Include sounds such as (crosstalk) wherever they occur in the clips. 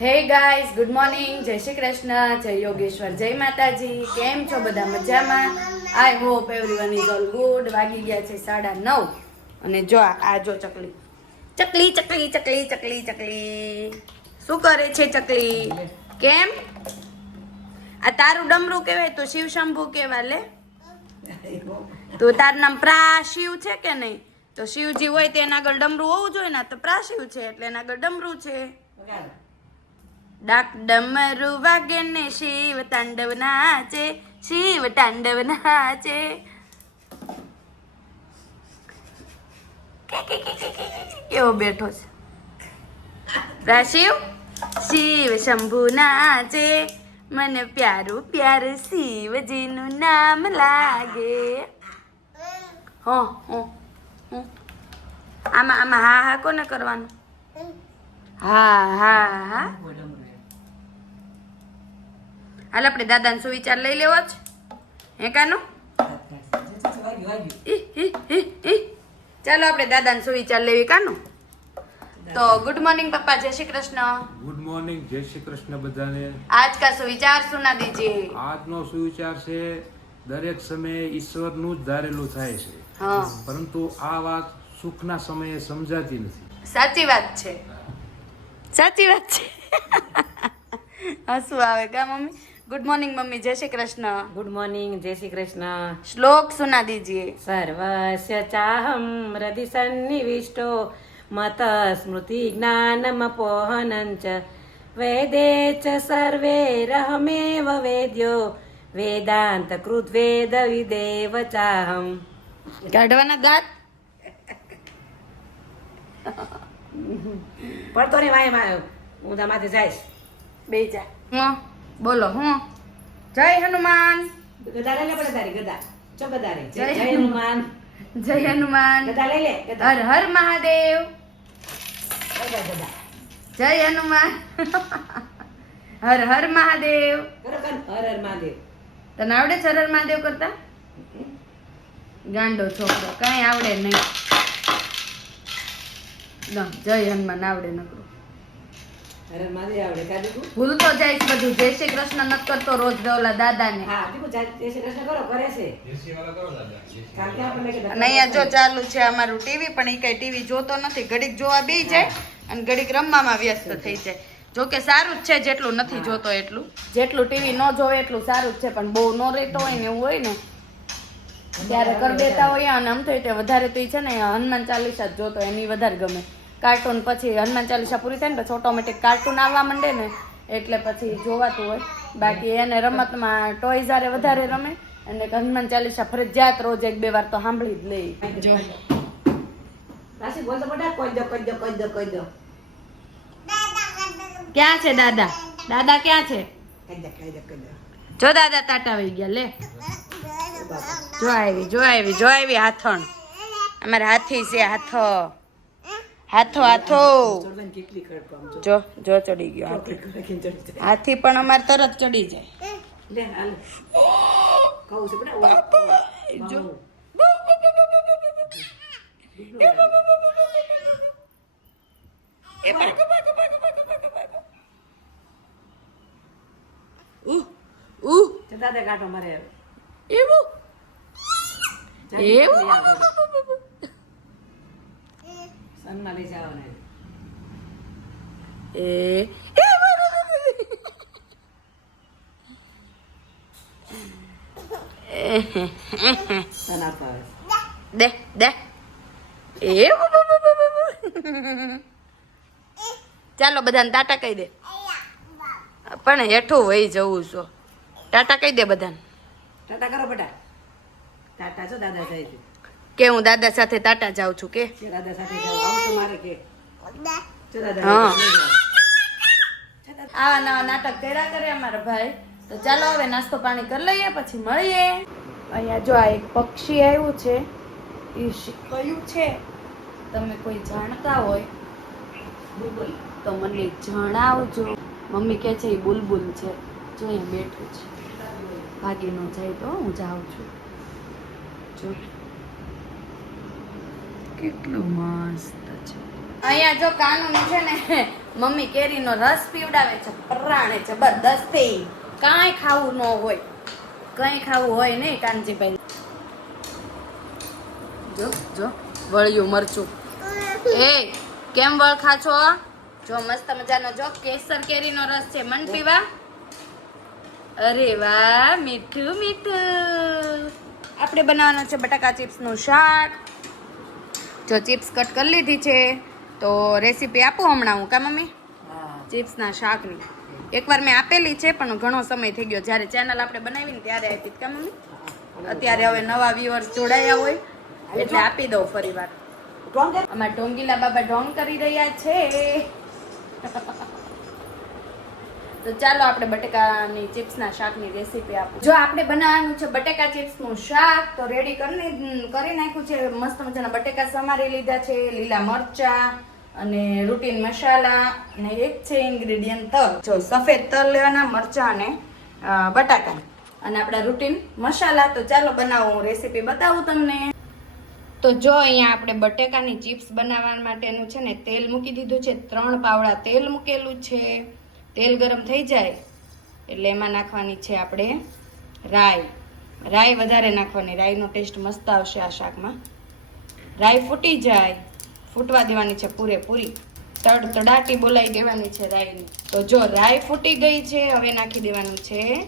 Hey guys good morning. જય શ્રી કૃષ્ણ, જય યોગેશ્વર, જય માતાજી. કેમ છો બધા મજામાં? I hope everyone is all good વાગી ગયા છે સાડા નવ. અને જો આ જો ચકલી. ચકલી ચકલી ચકલી ચકલી ચકલી. શું કરે છે ચકલી? કેમ? આ તારું ડમરું કહેવાય તો શિવ શંભુ કહેવા લે. તો તારું નામ પ્રાશિવ છે કે નહીં? તો શિવજી હોય તો એના આગળ ડમરું હોવું જોઈએ ને? તો તો પ્રાશિવ છે, એટલે એના આગળ ડમરું છે. ડાક ડમરુ વાગે ને શિવ તાંડવ નાચે, શિવ તાંડવ નાચે. કેવો બેઠો છે? રાશિવ શિવ? શંભુ નાચે, મને પ્યારું પ્યાર શિવજીનું નામ લાગે. હો હો. આમાં આમાં હા હા કોને કરવાનું? હા હા હા. હાલ આપણે દાદાને સુવિચાર લઈ લેવો જ હે કાનો? ચાલો આપણે દાદાને સુવિચાર લેવી કાનો? તો ગુડ મોર્નિંગ પપ્પા જય શ્રી કૃષ્ણ. ગુડ મોર્નિંગ જય શ્રી કૃષ્ણ બધાને. આજ કા સુવિચાર સુના દીજીએ આજનો સુવિચાર છે દરેક સમયે ઈશ્વરનું જ ધારેલું થાય છે. પરંતુ આ વાત સુખના સમયે સમજાતી નથી. સાચી વાત છે. સાચી વાત છે. (laughs) હસવું આવે કા મમ્મી? Good morning mummy. જય શ્રી કૃષ્ણ. ગુડ મોર્નિંગ જય શ્રી કૃષ્ણ. શ્લોક સુના દીજીએ. સર્વસ્ય ચાહમ હૃદય સન્નિવિષ્ટો મત સ્મૃતિ જ્ઞાનમપોહનં ચ. વેદે ચ સર્વે રહમેવ વેદ્યો. વેદાંત કૃત વેદ વિદેવ ચાહમ. કાઢવાના દાંત પડતો ને વાય હું તમારે જઈશ. બે જા. હું. બોલો હું. જય હનુમાન. ગદા લે પડે તારી ગદા. ચો ગદા રે? જય હનુમાન. જય હનુમાન. ગદા લઈ લે હર હર મહાદેવ. જય હનુમાન. હર હર મહાદેવ. હર હર મહાદેવ. તને આવડે છે હર હર મહાદેવ કરતા? ગાંડો છોકરો કઈ આવડે નહીં. જય હનુમાન આવડે નકરું. દીકુ ભૂલતો જાય છે બધું. જય શ્રી કૃષ્ણ નત કરતો રોજ ઓલા દાદા ને દીકુ જય શ્રી કૃષ્ણ કરો કરે છે. કારણ કે આપણને કે અને અહીંયા જો ચાલુ છે અમારું ટીવી પણ એ કઈ ટીવી જોતો નથી. ઘડીક જોવા બી જાય અને ઘડીક રમવામાં વ્યસ્ત થઈ જાય. જો કે સારું જ છે જેટલું નથી જોતો એટલું. જેટલું ટીવી ન જોવે એટલું સારું જ છે પણ બહુ ન રહેતો હોય ને એવું હોય ને ત્યારે કરી દેતા હોય અને આમ થઈ તે વધારે તો છે ને હનુમાન ચાલીસા જ જોતો એની વધારે ગમે. કાર્ટૂન પછી હનુમાન ચાલીસા પૂરી થાય ને પછી ઓટોમેટિક કાર્ટૂન આવવા માંડે ને એટલે પછી જોવાતું હોય. બાકી એને રમતમાં ટોય જ્યારે વધારે રમે અને હનુમાન ચાલીસા ફરજિયાત રોજ એક બે વાર તો સાંભળી જ લે. જો. ક્યાં છે દાદા? દાદા ક્યાં છે? જો દાદા તાટા આવી ગયા લે. જો આવી જો આવી જો આવી હાથણ. અમારે હાથી છે હાથો. હાથો હાથો. જો જો ચડી ગયો હાથી. પણ અમારે તરત ચડી જાય. જો. દાદા મારે એવું? એવું? સનમાં લઈ જવાના એ દે દે એવું ચાલો બધાને ટાટા કહી દે. પણ હેઠું વહી જવું છો. ટાટા કહી દે બધાને. ટાટા કરો બેટા. ટાટા છો દાદા જાય છે કે હું દાદા સાથે ટાટા જાઉં છું કે? કે દાદા સાથે જાઓ આવું તો મારે કે. ચો દાદા હા. લઈ જાઓ. આવા નવા નાટક કર્યા કરે અમારા ભાઈ. તો ચાલો હવે નાસ્તો પાણી કરી લઈએ પછી મળીએ. અહીંયા જો આ એક પક્ષી આવ્યું છે. એ કયું છે. તમે કોઈ જાણતા હોય બુલબુલ. તો મને જણાવજો. મમ્મી કહે છે એ બુલબુલ છે. જો અહીંયા બેઠું છે. ભાગી ન જાય તો હું જાઉં છું. જો. કેટલું મસ્ત છે. અહીંયા જો કાનૂન છે ને મમ્મી કેરીનો રસ પીવડાવે છે પરાણે જબરદસ્તી કાંઈ ખાવું ન હોય. કંઈ ખાવું હોય નહીં કાનજીભાઈ. જો જો વળ્યું મરચું. એ કેમ વળખા છો જો મસ્ત મજાનો જો કેસર કેરીનો રસ છે. મન પીવા? અરે વાહ મીઠું મીઠું. આપણે બનાવવાનું છે બટાકા ચિપ્સનું શાક. જો ચિપ્સ કટ કરી લીધી છે તો રેસીપી આપું હમણાં હું કા મમ્મી? ચિપ્સના શાકની. એકવાર મેં આપેલી છે પણ ઘણો સમય થઈ ગયો. જ્યારે ચેનલ આપણે બનાવીને ત્યારે આપી કા મમ્મી? અત્યારે હવે નવા વ્યુઅર્સ જોડાયા હોય એટલે આપી દઉં ફરી વાર. અમારા ઢોંગીલા બાબા ઢોંગ કરી રહ્યા છે. તો ચાલો આપણે બટેકાની ચિપ્સના શાકની રેસીપી આપું. જો આપણે બનાવવાનું છે બટેકા ચિપ્સનું શાક, તો રેડી કરી કરી નાખ્યું છે. મસ્ત મજાના બટેકા સમારી લીધા છે, લીલા મરચા અને રૂટીન મસાલા અને એક છે ઇન્ગ્રેડિયન્ટ તલ. જો સફેદ તલ લેવાના, મરચા અને બટાકા. અને આપણા રૂટીન મસાલા, તો ચાલો બનાવો, હું રેસીપી બતાવું તમને. તો જો અહીંયા આપણે બટેકાની ચિપ્સ બનાવવા માટેનું છે ને, તેલ મૂકી દીધું છે. ત્રણ પાવડા તેલ મૂકેલું છે. તેલ ગરમ થઈ જાય એટલે એમાં નાખવાની છે આપણે રાઈ. રાઈ વધારે નાખવાની. રાઈનો ટેસ્ટ મસ્ત આવશે આ શાકમાં. રાઈ ફૂટી જાય. ફૂટવા દેવાની છે પૂરેપૂરી. તડ તડાટી બોલાવી દેવાની છે રાઈની. તો જો રાઈ ફૂટી ગઈ છે, હવે નાખી દેવાનું છે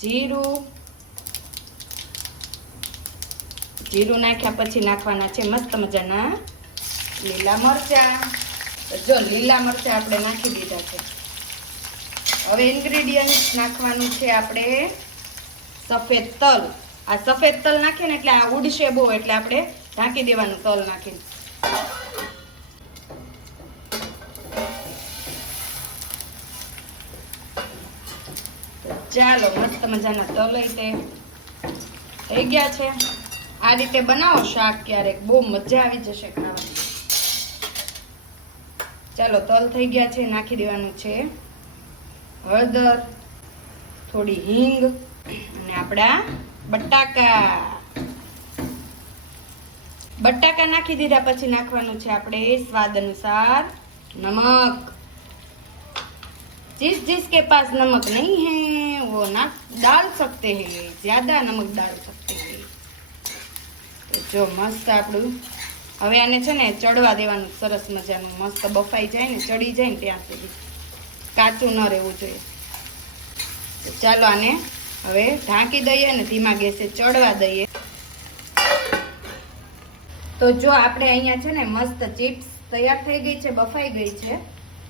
જીરું. જીરું નાખ્યા પછી નાખવાના છે મસ્ત મજાના લીલા મરચા. જો લીલા મરચા આપણે નાખી દીધા છે. હવે ઇન્ગ્રેડિયન્ટ નાખવાનું છે આપણે સફેદ તલ. આ સફેદ તલ નાખીએ ને એટલે આ ઉડશે બહુ, એટલે આપણે ઢાંકી દેવાનું તલ નાખીને. ચાલો, મસ્ત મજાના તલ તે થઈ ગયા છે. આ રીતે બનાવો શાક ક્યારેક. બહુ મજા આવી જશે ખાવાની. ચાલો, તલ થઈ ગયા છે, નાખી દેવાનું છે. હળદર થોડી હિંગ અને આપણા બટાકા બટાકા નાખી દીધા પછી નાખવાનું છે આપણે સ્વાદ અનુસાર નમક जिस जिसके पास नमक नहीं है वो ना डाल सकते हैं ज्यादा नमक डाल सकते हैं તો જો મસ્ત આપણું હવે આને છે ને ચડવા દેવાનું સરસ મજાનું મસ્ત બફાઈ જાય ને ચડી જાય ને ત્યાં સુધી કાચું ન રહેવું જોઈએ. ચાલો આને હવે ઢાંકી દઈએ અને ધીમા ગેસે ચડવા દઈએ. તો જો આપણે અહીંયા છે ને મસ્ત ચિપ્સ તૈયાર થઈ ગઈ છે, બફાઈ ગઈ છે.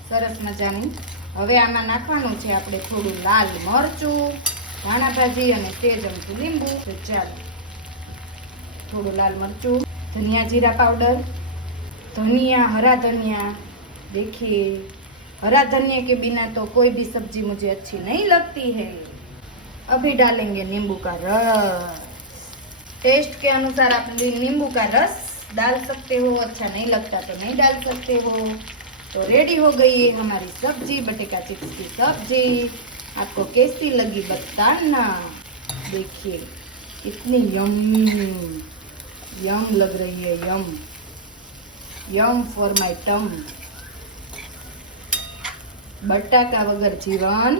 સરસ મજાની. હવે આમાં નાખવાનું છે આપણે થોડું લાલ મરચું ધાણા ભાજી અને તેજ અમથું લીંબુ. ચાલો. થોડું લાલ મરચું, ધનિયા જીરા પાવડર, ધનિયા, હરા ધનિયા, દેખી. हरा धनिया के बिना तो कोई भी सब्ज़ी मुझे अच्छी नहीं लगती है। अभी डालेंगे नींबू का रस। टेस्ट के अनुसार आप नींबू का रस डाल सकते हो। अच्छा नहीं लगता तो नहीं डाल सकते हो। तो रेडी हो गई है हमारी सब्ज़ी, बटेका चिप्स की सब्ज़ी। आपको कैसी लगी बताना। देखिए, कितनी यम यम लग रही है यम यम फॉर माय टम બટાકા વગર જીવન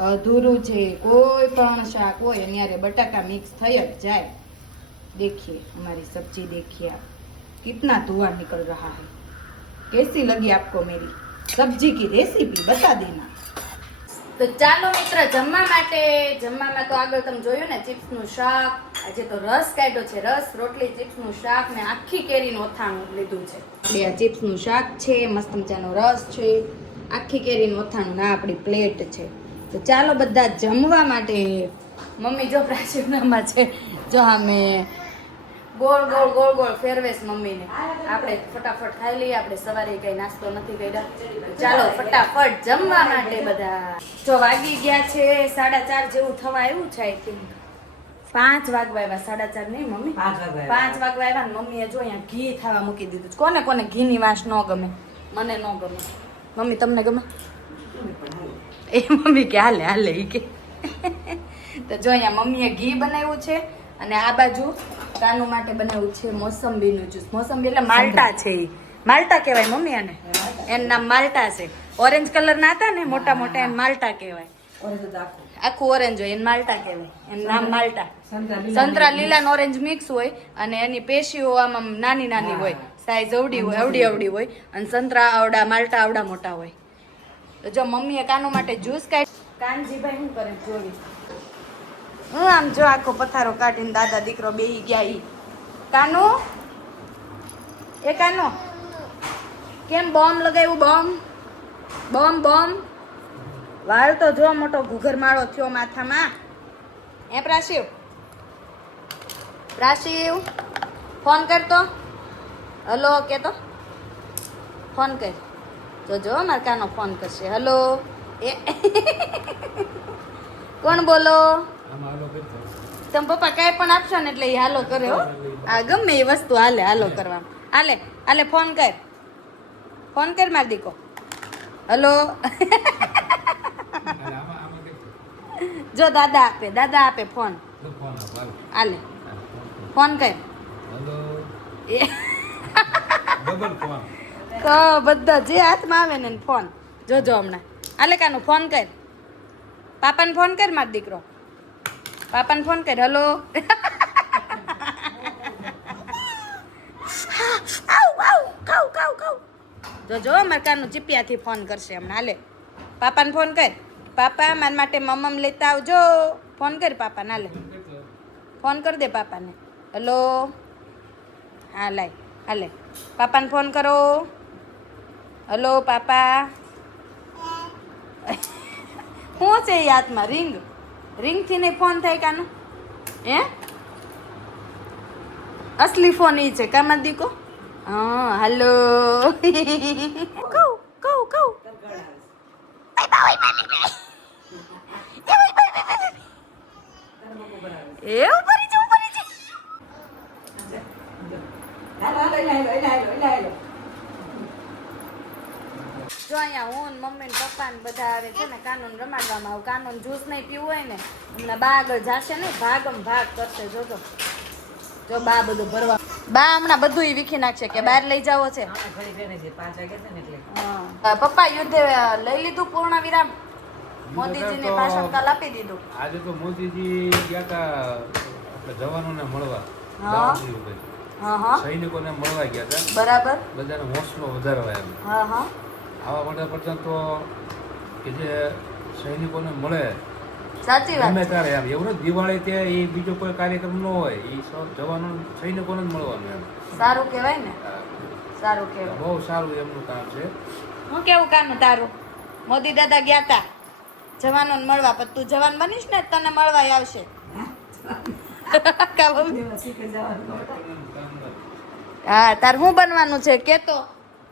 અધૂરું છે કોઈ પણ શાક હોય એની હારે બટાકા મિક્સ થઈ જ જાય देखिए हमारी सब्जी देखिए आप कितना धुआं निकल रहा है कैसी लगी आपको मेरी सब्जी की रेसिपी बता देना તો ચાલો મિત્ર જમવા માટે જમવામાં તો આગળ તમે જોયું ને ચિપ્સનું શાક આજે તો રસ કાઢ્યો છે રસ રોટલી ચિપ્સનું શાક ને આખી કેરીનું અથાણું લીધું છે બે આ ચિપ્સનું શાક છે મસ્ત મજાનો રસ છે આખી કેરીનું અથાણું ના આપણી પ્લેટ છે. તો ચાલો બધા જમવા માટે મમ્મી જો પ્રાચીનામાં છે. જો અમે ગોળ ગોળ ગોળ ગોળ ફેરવેશ મમ્મીને. આપણે ફટાફટ ખાઈ લઈએ આપણે સવારે કઈ નાસ્તો નથી કર્યા. ચાલો ફટાફટ જમવા માટે બધા. જો વાગી ગયા છે સાડા ચાર જેવું થવા આવ્યું છે આઈ થિંક પાંચ વાગવા આવ્યા સાડા ચાર નહીં મમ્મી? પાંચ વાગવા આવ્યા. ને મમ્મીએ જો અહીંયા ઘી થવા મૂકી દીધું. કોને કોને ઘીની વાસ ન ગમે? મને ન ગમે. મમ્મી તમને ગમે? એ મમ્મી કે હાલે હાલે ઈ કે. તો જો અહીંયા મમ્મીએ ઘી બનાવ્યું છે અને આ બાજુ કાનુ માટે બનાવ્યું છે મોસંબીનું જ્યુસ. મોસંબી એટલે માલ્ટા છે એ માલ્ટા કહેવાય મમ્મી આને. એનું નામ માલ્ટા છે. ઓરેન્જ કલર ના હતા ને મોટા મોટા એને માલ્ટા કહેવાય. આખું. ઓરેન્જ હોય એને માલ્ટા કહેવાય. એનું નામ માલ્ટા. સંતરા લીલા ઓરેન્જ મિક્સ હોય અને એની પેશીઓ આમ નાની નાની હોય. સાઈઝ અવડી હોય અવડી અવડી હોય અને સંતરા આવડા માલ્ટા આવડા મોટા હોય. તો જો મમ્મીએ કાનો માટે જ્યુસ કાઢ કાનજીભાઈ શું કરે? જોવી. હું આમ જો આખો પથારો કાઢીને દાદા દીકરો બેહી ગયા ઈ. કાનો? એ કાનો? કેમ બોમ્બ લગાવ્યું? બોમ્બ? Bomb bomb? વાળ તો જો મોટો ઘૂઘર માળો થયો માથામાં. એ પ્રાશિવ? પ્રાશિવ ફોન કરતો. હલો કે તો? ફોન કર. જોજો મારે કાનો ફોન કરશે. હલો? એ (laughs) કોણ બોલો? તમે પપ્પા કાંઈ પણ આપશો ને એટલે એ હાલો કરે હો. આ ગમે એ વસ્તુ હાલે હાલો કરવામાં હાલે હાલે ફોન કર. ફોન કર માર દીકો. હલો? જો દાદા આપે દાદા આપે ફોન. હાલો. ફોન કર. હલો? એ ડબલ ફોન તો બધા જે હાથમાં આવે ને ફોન જોજો હમણાં. હાલે કાનું ફોન કર. પાપાને ફોન કર માર દીકરો. પાપાને ફોન કર. હલો જોજો માર કાનું ચીપિયાથી ફોન કરશે હમણાં. હાલે. પાપાને ફોન કર. પાપા મારા માટે મમમ લેતા આવજો. ફોન કર પાપાને. હાલે. ફોન કર દે પાપાને. હલો હા લાય. હાલે પાપાને ફોન કરો હલો પાપા શું છે એ હાથમાં રિંગ રિંગથી નહીં ફોન થાય કાનું હે અસલી ફોન એ છે કામાં દીકો હા હાલો કહું કહું કહું એવું કરી છે ઉપર છે હાલો હાલો એલા હાલો એલા હાલો એલા હાલો જો અહીંયા હું મમ્મી ને પપ્પા ને બધા આવે છે ને કાનૂન રમાડવામાં આવું. કાનૂન જ્યુસ નહીં પીવું હોય ને હમણાં બા આગળ જાશે ને ભાગમ ભાગ કરશે જોજો. જો બા બધું ભરવા બા હમણાં બધું ઈ વીખી નાખશે કે બહાર લઈ જાવો છે. આમાં ઘડી ફેરે છે પાંચ વાગે છે ને એટલે. હા. પપ્પા યુદ્ધે લઈ લીધું પૂર્ણ વિરામ? મોદીજીને ભાષણ કાલ આપી દીધું. આજે તો મોદીજી ગયા હતા જવાનોને મળવા. હા. હા. હા સૈનિકોને મળવા ગયા હતા. બરાબર. બધાને હોંસલો વધારવા એમ હા હા. આવા વડાપ્રધાન તો કે જે સૈનિકોને મળે. સાચી વાત. ગમે. ત્યારે એમ. એવું નથી દિવાળી તે એ બીજો કોઈ કાર્યક્રમ ન હોય. એ સૌ જવાનો સૈનિકોને જ મળવાનું એમ. સારું કહેવાય ને? સારું કહેવાય. બહુ સારું એમનું કામ છે. હું કેવું કામ તારું? મોદી દાદા ગયા તા. જવાનો મળવા. પણ તું જવાન બનીશ ને તને મળવા આવશે. (laughs) કા મમ્મી? એમાં શીખી જવાનું હા તાર શું બનવાનું છે? કેતો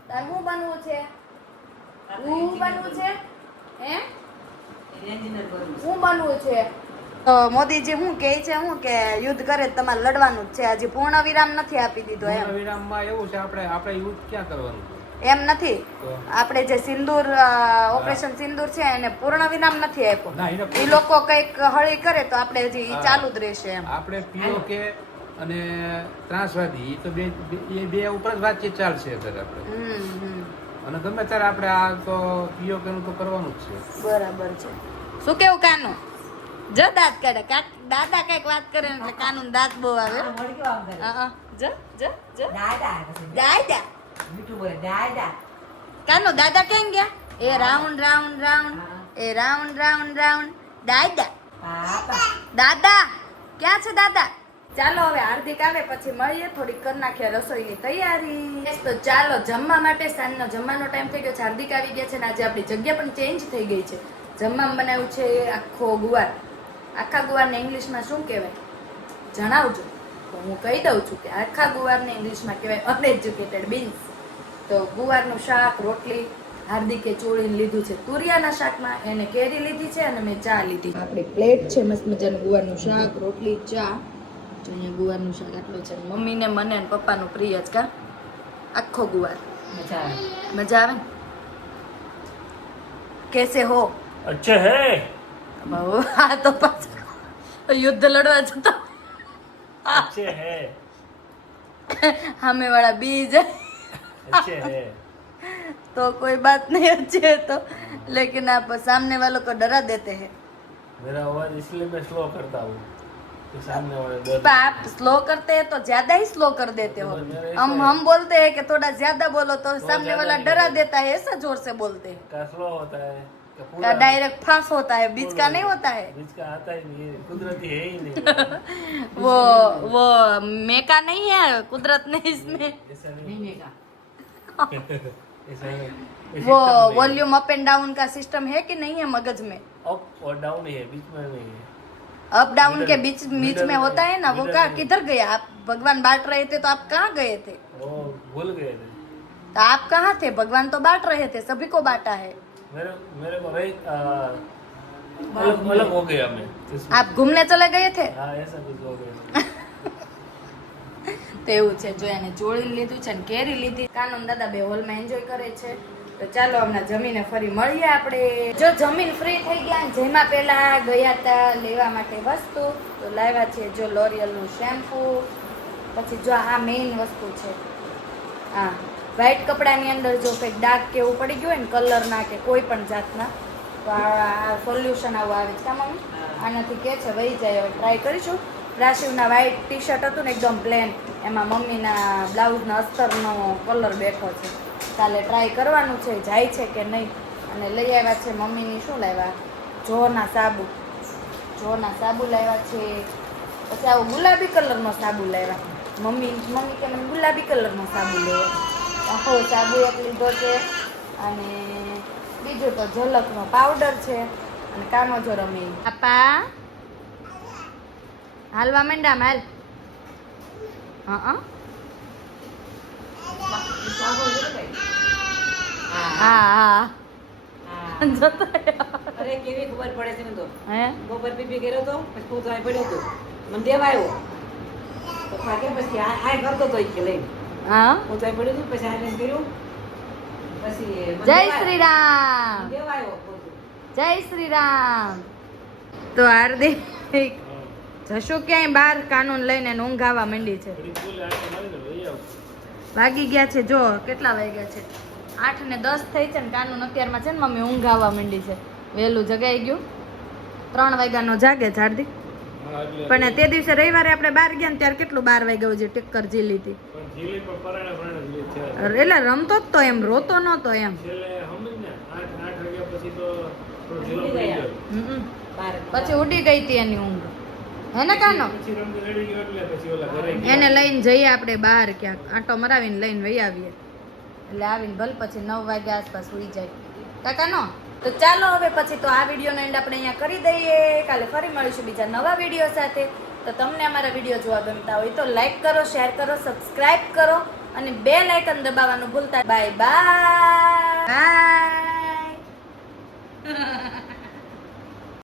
તાર શું બનવું છે? હું બનવું છે? હે? એન્જિનિયર બનવું શું બનવું છે? તો મોદીજી શું કહે છે શું કે યુદ્ધ કરે તો તમારે લડવાનું જ છે. હજી પૂર્ણ વિરામ નથી આપી દીધો એમ. વિરામમાં એવું છે આપણે આપણે યુદ્ધ ક્યાં કરવાનું? એમ નથી. આપણે જે સિંદૂર ઓપરેશન સિંદૂર છે એને પૂર્ણ વિરામ નથી આપ્યો. એ લોકો કંઈક હળી કરે તો આપણે હજી ચાલુ જ રહેશે એમ. આપણે પીઓકે અને ત્રાસવાદી એ તો બે બે- એ બે ઉપર જ વાતચીત ચાલશે અત્યારે આપણે. હમ હમ. અને ગમે ત્યારે આપણે આ તો પીઓકે નું તો કરવાનું જ છે. બરાબર છે. શું કેવું કાનું? જ દાંત કાઢે. કાક દાદા કંઈક વાત કરે ને એટલે કાનું દાંત બહુ આવે. જો જો જો. દાદા દાદા. દાદા. કાનું દાદા કેમ ગયા? એ રાઉન્ડ રાઉન્ડ રાઉન્ડ. એ રાઉન્ડ રાઉન્ડ રાઉન્ડ. દાદા. દાદા. ક્યાં છે દાદા? ચાલો હવે હાર્દિક આવે, પછી મળીએ. થોડીક કરી નાખીએ રસોઈની તૈયારી. તો ચાલો, જમવા માટે સાંજનો જમવાનો ટાઈમ થઈ ગયો છે. હાર્દિક આવી ગયા છે ને આજે આપણી જગ્યા પણ ચેન્જ થઈ ગઈ છે. જમવામાં બનાવ્યું છે આખો ગુવાર. આખા ગુવારને ઇંગ્લિશમાં શું કહેવાય? જણાવજો. તો હું કહી દઉં છું કે આખા ગુવારને ઇંગ્લિશમાં કહેવાય અનએજ્યુકેટેડ બીન્સ તો ગુવારનું શાક, રોટલી, હાર્દિકે ચોળીને લીધું છે. તુરિયાના શાકમાં એને કેરી લીધી છે અને મેં ચા લીધી આપણી પ્લેટ છે, મસ્ત મજાનું ગુવારનું શાક, રોટલી, ચા. જો અહીંયા ગુવારનું શાક આટલું છે મમ્મીને મને અને પપ્પાનું પ્રિય જ કા આખો ગુવાર મજા આવે મજા આવે ને કેસે હો अच्छे है બહુ હા તો પાછા યુદ્ધ લડવા જતા अच्छे है સામે વાળા બીજ अच्छे है तो कोई बात नहीं अच्छी है तो लेकिन आप सामने वालों को डरा देते हैं मेरा आवाज इसलिए मैं स्लो करता हूँ कि सामने वाले डर पर आप स्लो करते हैं तो ज़्यादा ही स्लो कर देते हो। हम हम बोलते हैं कि थोड़ा ज़्यादा बोलो तो सामने वाला डरा देता है ऐसा ज़ोर से बोलते हैं। स्लो होता है का डायरेक्ट फास्ट होता है बीच का नहीं होता है। बीच का आता ही नहीं है कुदरती है ही नहीं। (laughs) वो वो मेका नहीं है कुदरत ने इसमें। (laughs) वो वॉल्यूम अप एंड डाउन का सिस्टम है कि नहीं है मगज में? अप और डाउन ही है बीच में नहीं है। अप डाउन के Middle- बीच बीच middle में होता है ना वो middle कहा में। किधर गए आप भगवान बांट रहे थे तो आप कहाँ गए थे वो भूल गए थे तो आप कहाँ थे भगवान तो बांट रहे थे सभी को बांटा है मेरे मेरे को भाई आ, अलग अलग हो गया मैं इसमें। आप घूमने चले गए थे हाँ ऐसा कुछ हो गया તો એવું છે જો એને ચોળી લીધું છે ને કેરી લીધી કાનૂન દાદા બે હોલમાં એન્જોય કરે છે તો ચાલો હમણાં જમીને ફરી મળીએ આપણે. જો જમીન ફ્રી થઈ ગયા ને જેમાં પહેલાં ગયા હતા લેવા માટે વસ્તુ તો લાવ્યા છે જો લોરિયલનું શેમ્પૂ પછી જો આ મેઇન વસ્તુ છે. હા વ્હાઇટ કપડાની અંદર જો કંઈક ડાઘ કે એવું પડી ગયું હોય ને કલરના કે કોઈ પણ જાતના તો આ સોલ્યુશન આવું આવે છે. મમ્મી આનાથી કે છે વહી જાય. હવે ટ્રાય કરીશું. રાશિવના વ્હાઇટ ટી શર્ટ હતું ને એકદમ પ્લેન એમાં મમ્મીના બ્લાઉઝના અસ્તરનો કલર બેઠો છે. કાલે ટ્રાય કરવાનું છે, જાય છે કે નહીં? અને લઈ આવ્યા છે મમ્મીની શું લાવ્યા? જોના સાબુ. જોના સાબુ લાવ્યા છે. પછી આવો ગુલાબી કલરનો સાબુ લાવ્યા. મમ્મી મમ્મી કે મને ગુલાબી કલરનો સાબુ લેવો. આખો સાબુ એક લીધો છે. અને બીજું તો ઝલકનો પાવડર છે. અને કાનો જો રમી. પાપા હાલવા માંડા હાલ હા. હા હા. હા. હા હા જતો અરે કેવી ખબર પડે છે મને તો. હે? ગોબર પીપી કર્યો તો પછી તું જાય પડ્યો તો. મને દેવા આવ્યો તો ભાગે પછી આ આ કરતો તો કે લઈ હા? હું જાય પડ્યો તો પછી આ કર્યું. પછી જય શ્રી રામ મને દેવા આવ્યો જય શ્રી રામ તો હાર્દિક જશો ક્યાંય બહાર કાનૂન લઈને ઊંઘાવા ઊંઘ આવવા માંડી છે? વાગી ગયા છે જો કેટલા વાગ્યા છે? આઠ ને દસ થઈ છે ને કાનૂન અત્યારમાં છે ને મમ્મી ઊંઘ આવવા માંડી છે. વહેલું જગાઈ ગયું. ત્રણ વાગ્યાનો જાગે છે હાર્દિક પણ તે દિવસે રવિવારે આપણે બહાર ગયા ને ત્યારે કેટલું બાર વાગ્યા જે ટેક્કર ઝીલી હતી. પણ જીલી પણ પરાણે પરાણે જીલી છે. એટલે રમતો જ તો એમ રોતો નહોતો એમ. પછી ઉડી ગઈ હતી એની ઊંઘ. હે ને કાનો? એને લઈને જઈએ આપણે બહાર ક્યાંક. આંટો મરાવીને લઈને વહી આવીએ. એટલે આવીને ભલે પછી નવ વાગ્યા આસપાસ સુઈ જાય. કાકાનો તો ચાલો હવે પછી તો આ વિડીયોનો એન્ડ આપણે અહીંયા કરી દઈએ. કાલે ફરી મળીશું બીજા નવા વીડિયો સાથે. તો તમને અમારા વીડિયો જોવા ગમતા હોય તો લાઇક કરો શેર કરો સબસ્ક્રાઈબ કરો અને બે લાઇકન દબાવવાનું ભૂલતા બાય બાય બાય